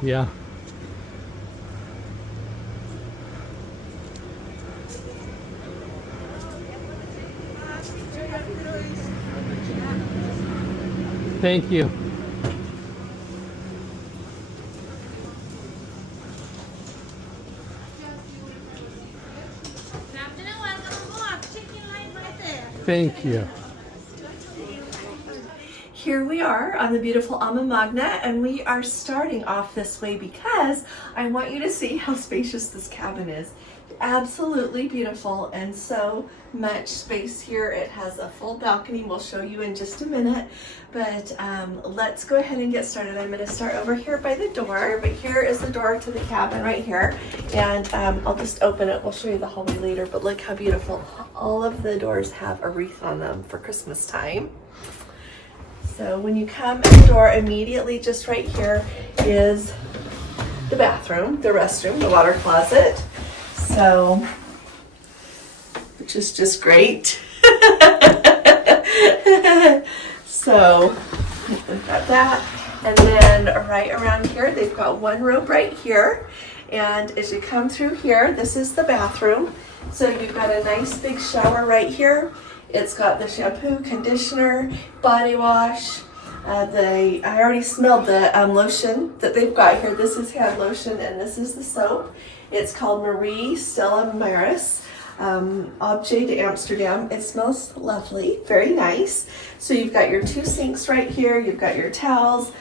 Yeah. Thank you. Thank you. Here we are on the beautiful AmaMagna, and we are starting off this way because I want you to see how spacious this cabin is. Absolutely beautiful, and so much space here. It has a full balcony. We'll show you in just a minute, but let's go ahead and get started. I'm going to start over here by the door, but here is the door to the cabin right here, and I'll just open it. We'll show you the hallway later, but look how beautiful. All of the doors have a wreath on them for Christmas time. So when you come in the door, immediately just right here is the bathroom, the restroom, the water closet. So, which is just great. So we've got that. And then right around here, they've got one robe right here. And as you come through here, this is the bathroom. So you've got a nice big shower right here. It's got the shampoo, conditioner, body wash. I already smelled the lotion that they've got here. This is hand lotion and this is the soap. It's called Marie Stella Maris Objet de Amsterdam. It smells lovely, very nice. So you've got your two sinks right here. You've got your towels.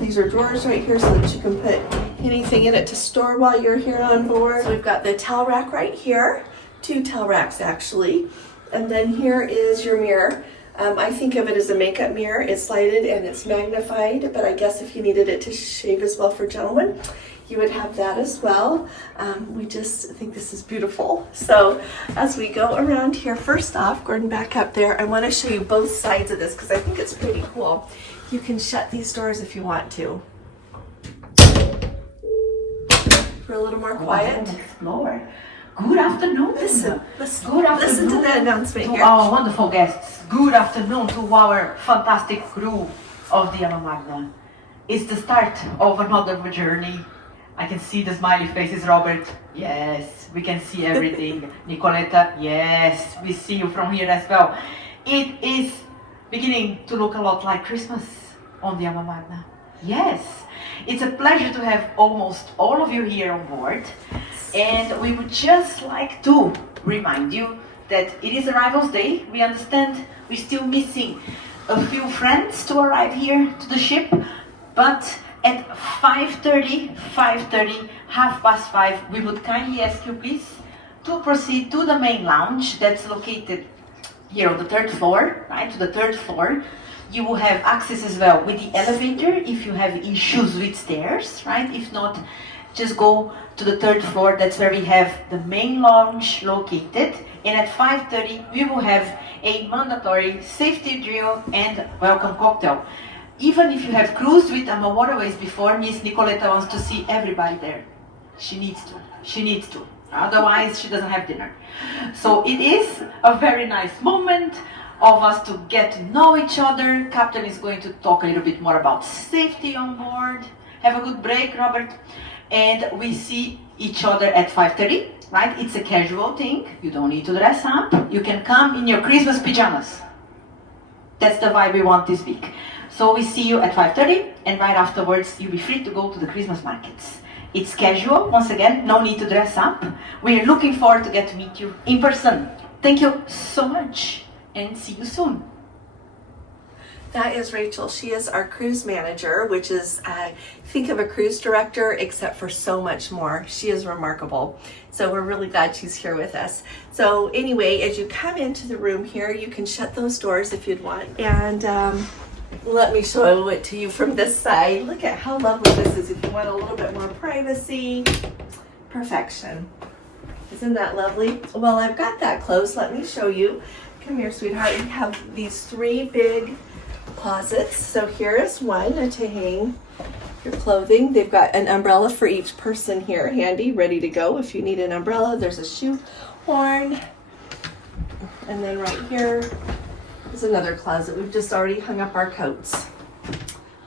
These are drawers right here so that you can put anything in it to store while you're here on board. So we've got the towel rack right here. Two towel racks actually. And then here is your mirror. I think of it as a makeup mirror. It's lighted and it's magnified, but I guess if you needed it to shave as well for gentlemen, you would have that as well. We just think this is beautiful. So as we go around here, first off, Gordon, back up there, I want to show you both sides of this because I think it's pretty cool. You can shut these doors if you want to. For a little more quiet. Explore. Good afternoon. Listen to the announcement to here. our wonderful guests. Good afternoon to our fantastic crew of the AmaMagna. It's the start of another journey. I can see the smiley faces, Robert. Yes, we can see everything. Nicoletta, yes, we see you from here as well. It is beginning to look a lot like Christmas on the AmaMagna. Yes, it's a pleasure to have almost all of you here on board. And we would just like to remind you that it is Arrivals Day. We understand we're still missing a few friends to arrive here to the ship, but at 5:30, 5:30, 5:30, we would kindly ask you please to proceed to the main lounge that's located here on the third floor, right, to the third floor. You will have access as well with the elevator if you have issues with stairs, right? If not, just go to the third floor. That's where we have the main lounge located. And at 5:30, we will have a mandatory safety drill and welcome cocktail. Even if you have cruised with AmaWaterways before, Miss Nicoletta wants to see everybody there. She needs to. Otherwise, she doesn't have dinner. So it is a very nice moment of us to get to know each other. Captain is going to talk a little bit more about safety on board. Have a good break, Robert. And we see each other at 5:30, right? It's a casual thing. You don't need to dress up. You can come in your Christmas pajamas. That's the vibe we want this week. So we see you at 5:30, and right afterwards, you'll be free to go to the Christmas markets. It's casual, once again, no need to dress up. We're looking forward to get to meet you in person. Thank you so much, and see you soon. That is Rachel. She is our cruise manager, which is, think of a cruise director, except for so much more. She is remarkable. So we're really glad she's here with us. So anyway, as you come into the room here, you can shut those doors if you'd want. And let me show it to you from this side. Look at how lovely this is. If you want a little bit more privacy, perfection. Isn't that lovely? Well, I've got that close. Let me show you. Come here, sweetheart. You have these three big closets. So here is one to hang your clothing. They've got an umbrella for each person here, handy, ready to go if you need an umbrella. There's a shoe horn. And then right here is another closet. We've just already hung up our coats.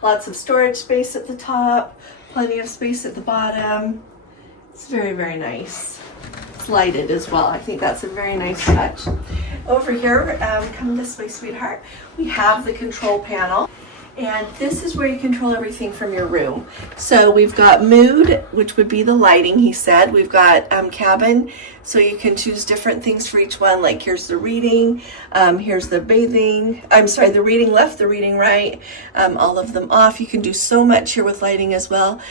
Lots of storage space at the top, plenty of space at the bottom. It's very, very nice. It's lighted as well. I think that's a very nice touch. Over here, come this way, sweetheart. We have the control panel. And this is where you control everything from your room. So we've got mood, which would be the lighting, he said. We've got cabin, so you can choose different things for each one. Like here's the reading, here's the bathing. I'm sorry, the reading left, the reading right, all of them off. You can do so much here with lighting as well.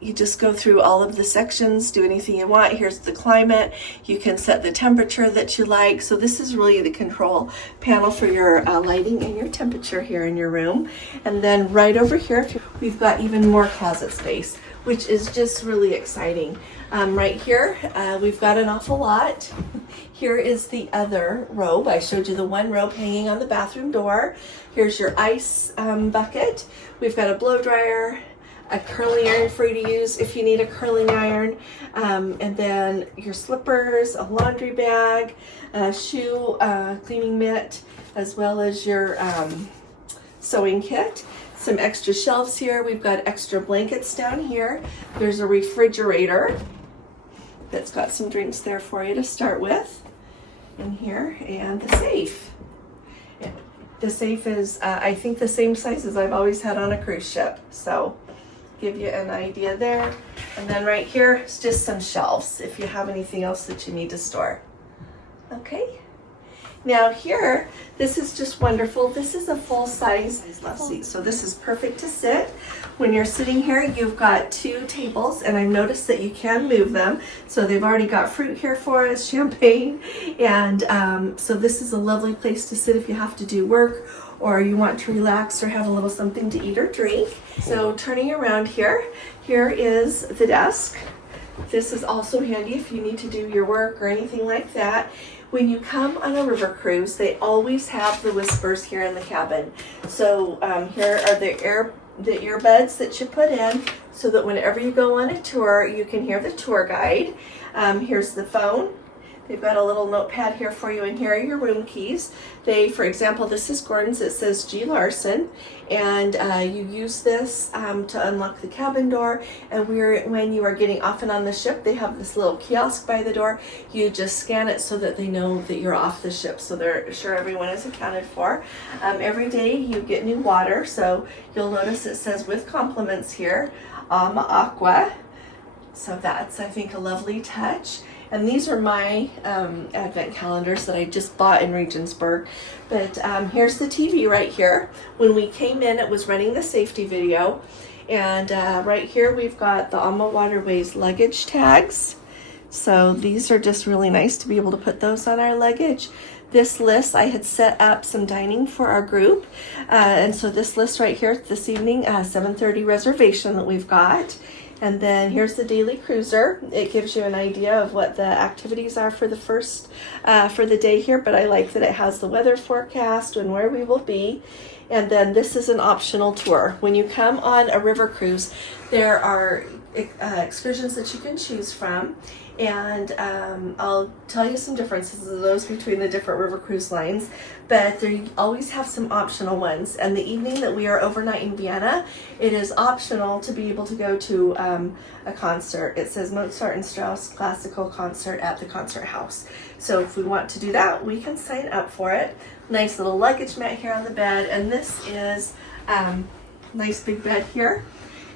You just go through all of the sections, do anything you want. Here's the climate. You can set the temperature that you like. So this is really the control panel for your lighting and your temperature here in your room. And then right over here, we've got even more closet space, which is just really exciting. Right here, we've got an awful lot. Here is the other robe. I showed you the one robe hanging on the bathroom door. Here's your ice bucket. We've got a blow dryer, a curling iron for you to use if you need a curling iron, and then your slippers, a laundry bag, a shoe cleaning mitt, as well as your sewing kit. Some extra shelves here. We've got extra blankets down here. There's a refrigerator that's got some drinks there for you to start with in here, and the safe. The safe is, I think, the same size as I've always had on a cruise ship. So give you an idea there. And then right here is just some shelves if you have anything else that you need to store. Okay. Now here, this is just wonderful. This is a full-size love seat. So this is perfect to sit. When you're sitting here, you've got two tables, and I've noticed that you can move them. So they've already got fruit here for us, champagne. And so this is a lovely place to sit if you have to do work or you want to relax or have a little something to eat or drink. So turning around here, here is the desk. This is also handy if you need to do your work or anything like that. When you come on a river cruise, they always have the whispers here in the cabin. So here are the earbuds that you put in so that whenever you go on a tour, you can hear the tour guide. Here's the phone. They've got a little notepad here for you, and here are your room keys. For example, this is Gordon's. It says G. Larson, and you use this to unlock the cabin door. And when you are getting off and on the ship, they have this little kiosk by the door. You just scan it so that they know that you're off the ship, so they're sure everyone is accounted for. Every day you get new water, so you'll notice it says with compliments here, AmaWaterways. So that's, I think, a lovely touch. And these are my advent calendars that I just bought in Regensburg. But here's the TV right here. When we came in, it was running the safety video. And right here, we've got the AmaWaterways luggage tags. So these are just really nice to be able to put those on our luggage. This list, I had set up some dining for our group. And so this list right here this evening, 7:30 reservation that we've got. And then here's the daily cruiser. It gives you an idea of what the activities are for the for the day here, but I like that it has the weather forecast and where we will be. And then this is an optional tour. When you come on a river cruise, there are excursions that you can choose from. And I'll tell you some differences of those between the different river cruise lines, but they always have some optional ones. And the evening that we are overnight in Vienna, it is optional to be able to go to a concert. It says Mozart and Strauss classical concert at the concert house. So if we want to do that, we can sign up for it. Nice little luggage mat here on the bed, and this is nice big bed here.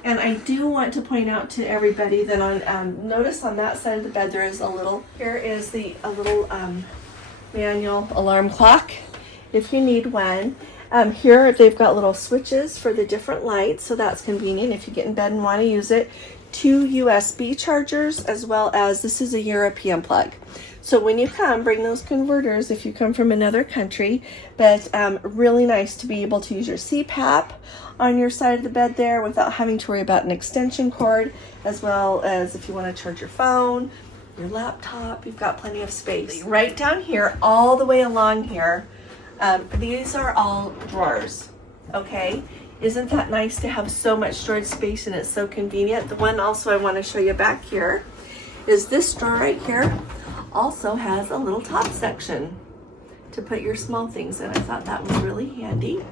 And I do want to point out to everybody that on notice on that side of the bed there is a little, here is a little manual alarm clock if you need one. Here they've got little switches for the different lights, so that's convenient if you get in bed and want to use it. 2 USB chargers, as well as this is a European plug. So when you come, bring those converters if you come from another country, but really nice to be able to use your CPAP on your side of the bed there without having to worry about an extension cord, as well as if you want to charge your phone, your laptop, you've got plenty of space. Right down here, all the way along here, these are all drawers, okay? Isn't that nice to have so much storage space and it's so convenient? The one also I want to show you back here is this drawer right here. Also has a little top section to put your small things in. I thought that was really handy.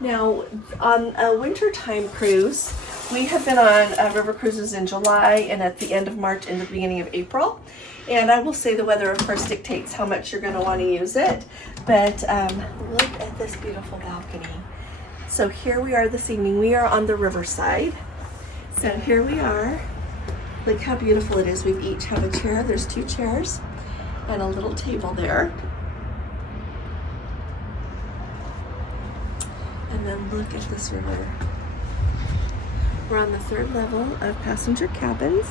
Now, on a wintertime cruise, we have been on river cruises in July and at the end of March and the beginning of April. And I will say the weather, of course, dictates how much you're going to want to use it. But look at this beautiful balcony. So here we are this evening. We are on the riverside. So here we are. Look how beautiful it is. We each have a chair. There's 2 chairs and a little table there. And then look at this river. We're on the 3rd level of passenger cabins.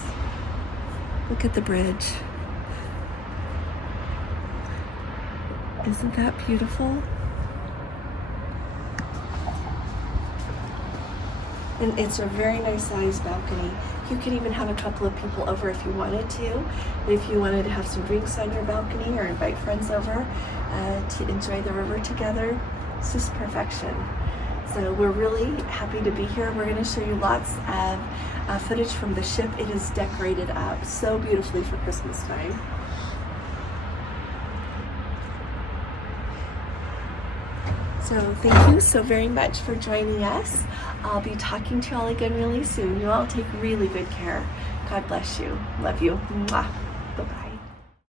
Look at the bridge. Isn't that beautiful? And it's a very nice sized balcony. You could even have a couple of people over if you wanted to. And if you wanted to have some drinks on your balcony or invite friends over to enjoy the river together, it's just perfection. So we're really happy to be here. We're going to show you lots of footage from the ship. It is decorated up so beautifully for Christmas time. So thank you so very much for joining us. I'll be talking to you all again really soon. You all take really good care. God bless you. Love you. Mwah. Bye-bye.